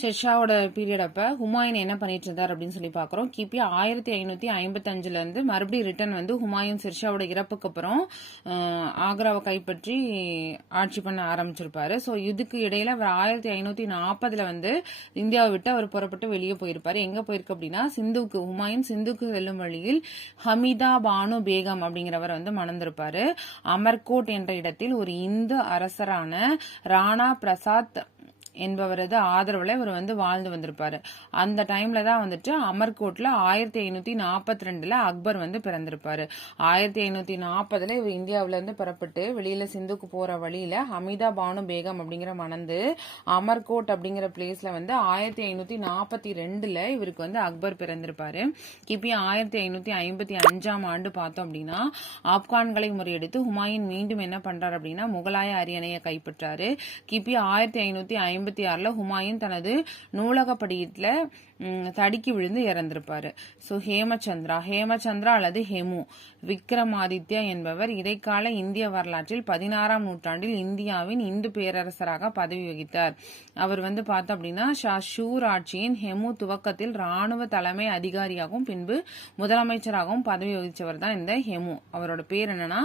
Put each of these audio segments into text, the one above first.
ஷெர்ஷாவோட period அப்ப ஹுமாயூன் என்ன பண்ணிட்டு இருந்தார் அப்படின்னு சொல்லி பாக்குறோம். கிபி 1555 இருந்து மறுபடியும் ரிட்டர்ன் வந்து ஹுமாயூன் ஷெர்ஷாவோட இறப்புக்கு அப்புறம் ஆக்ராவை கைப்பற்றி ஆட்சி பண்ண ஆரம்பிச்சிருப்பாரு. ஸோ இதுக்கு இடையில அவர் 1540 வந்து இந்தியாவை விட்டு அவர் புறப்பட்டு வெளியே போயிருப்பாரு. எங்க போயிருக்கு அப்படின்னா சிந்துக்கு, ஹுமாயூன் சிந்துக்கு செல்லும் வழியில் ஹமீதா பானு பேகம் அப்படிங்கிறவர் வந்து மணந்திருப்பாரு. அமர்கோட் என்ற இடத்தில் ஒரு இந்து அரசரான ராணா பிரசாத் என்பவரது ஆதரவுல இவர் வந்து வாழ்ந்து வந்திருப்பாரு. அந்த டைம்ல தான் வந்துட்டு அமர்கோட்ல 1542 அக்பர் வந்து பிறந்திருப்பாரு. 1540 இவர் இந்தியாவில இருந்து புறப்பட்டு வெளியில சிந்துக்கு போற வழியில ஹமீதா பானு பேகம் அப்படிங்கிற மணந்து அமர்கோட் அப்படிங்கிற பிளேஸ்ல வந்து 1542 இவருக்கு வந்து அக்பர் பிறந்திருப்பாரு. கிபி 1555 ஆண்டு பார்த்தோம் அப்படின்னா ஆப்கான்களை முறியடித்து ஹுமாயூன் மீண்டும் என்ன பண்றாரு அப்படின்னா முகலாய அரியணையை கைப்பற்றாரு. கிபி 1556 ஹுமாயூன் தனது நூலக படியில தடுக்கி விழுந்து இறந்திருப்பாரு. சோ ஹேமச்சந்திரா அல்லது ஹெமு விக்ரமாதித்யா என்பவர் இடைக்கால இந்திய வரலாற்றில் 16ஆம் நூற்றாண்டில் இந்தியாவின் இந்து பேரரசராக பதவி வகித்தார். அவர் வந்து பார்த்தோம் அப்படின்னா ஷூர் ஆட்சியின் ஹெமு துவக்கத்தில் ராணுவ தலைமை அதிகாரியாகவும் பின்பு முதலமைச்சராகவும் பதவி வகிச்சவர் தான் இந்த ஹெமு. அவரோட பேர் என்னன்னா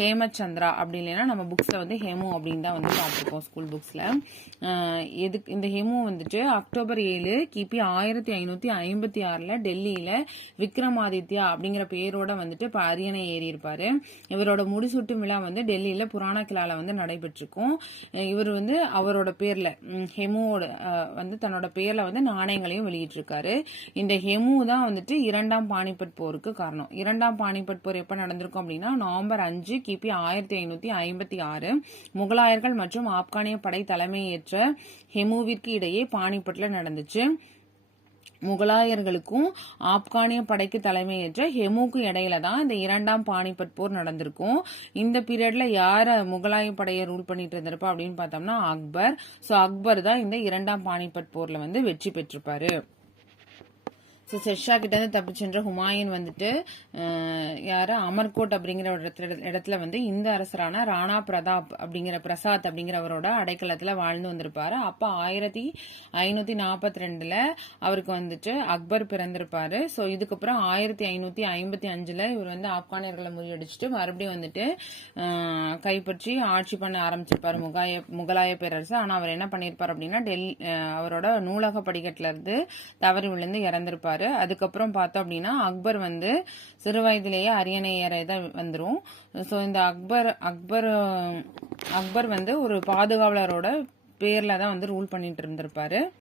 ஹேமச்சந்திரா. அப்படி இல்லைன்னா நம்ம புக்ஸ்ல வந்து ஹெமு அப்படின்னு தான் வந்து பார்த்திருக்கோம் ஸ்கூல் புக்ஸ்ல. இந்த ஹெமு வந்துட்டு அக்டோபர் 7 கிபி 1556 டெல்லியில விக்ரமாதித்யா அப்படிங்கிற பேரோட வந்துட்டு அரியணை ஏறி இருப்பாரு. இவரோட முடிசூட்டும் விழா வந்து டெல்லியில புராண கிளால வந்து நடைபெற்றிருக்கும். இவர் வந்து அவரோட பேர்ல ஹெமுவோட வந்து தன்னோட பேர்ல வந்து நாணயங்களையும் வெளியிட்டிருக்காரு. இந்த ஹெமு தான் வந்துட்டு 2ஆம் பானிபட் போருக்கு காரணம். 2ஆம் பானிபட் போர் எப்ப நடந்திருக்கும் அப்படின்னா நவம்பர் 5 கிபி 1556 முகலாயர்கள் மற்றும் ஆப்கானிய படை தலைமையேற்ற ஹெமுவிற்கு இடையே பானிபட்ல நடந்துச்சு. முகலாயர்களுக்கும் ஆப்கானிய படைக்கு தலைமையேற்ற ஹெமுக்கு இடையில தான் இந்த 2ஆம் பானிபட் போர் நடந்திருக்கும். இந்த பீரியட்ல யார முகலாய படையை ரூல் பண்ணிட்டு இருந்திருப்பா அப்படின்னு பார்த்தோம்னா அக்பர். சோ அக்பர் தான் இந்த 2ஆம் பானிபட் போர்ல வந்து வெற்றி பெற்றிருப்பாரு. ஷெர்ஷா கிட்ட இருந்து தப்பிச்சென்ற ஹுமாயூன் வந்துட்டு யாரு அமர்கோட் அப்படிங்கிற இடத்துல வந்து இந்த அரசரான ராணா பிரசாத் அப்படிங்கிறவரோட அடைக்கலத்துல வாழ்ந்து வந்திருப்பாரு. அப்ப 1542 அவருக்கு வந்துட்டு அக்பர் பிறந்திருப்பாரு. சோ இதுக்கப்புறம் 1555 இவர் வந்து ஆப்கானியர்களை முறியடிச்சுட்டு மறுபடியும் வந்துட்டு கைப்பற்றி ஆட்சி பண்ண ஆரம்பிச்சிருப்பாரு முகலாய பேரரசு. ஆனா அவர் என்ன பண்ணிருப்பாரு அப்படின்னா அவரோட நூலக படிக்கட்டுல இருந்து தவறி விழுந்து இறந்திருப்பாரு. அதுக்கப்புறம் பார்த்தோம் அப்படின்னா அக்பர் வந்து சிறு வயதிலேயே அரியணை ஏற வந்துரும். சோ இந்த அக்பர் வந்து ஒரு பாதுகாவலரோட பேர்ல தான் வந்து ரூல் பண்ணிட்டு இருந்திருப்பாரு.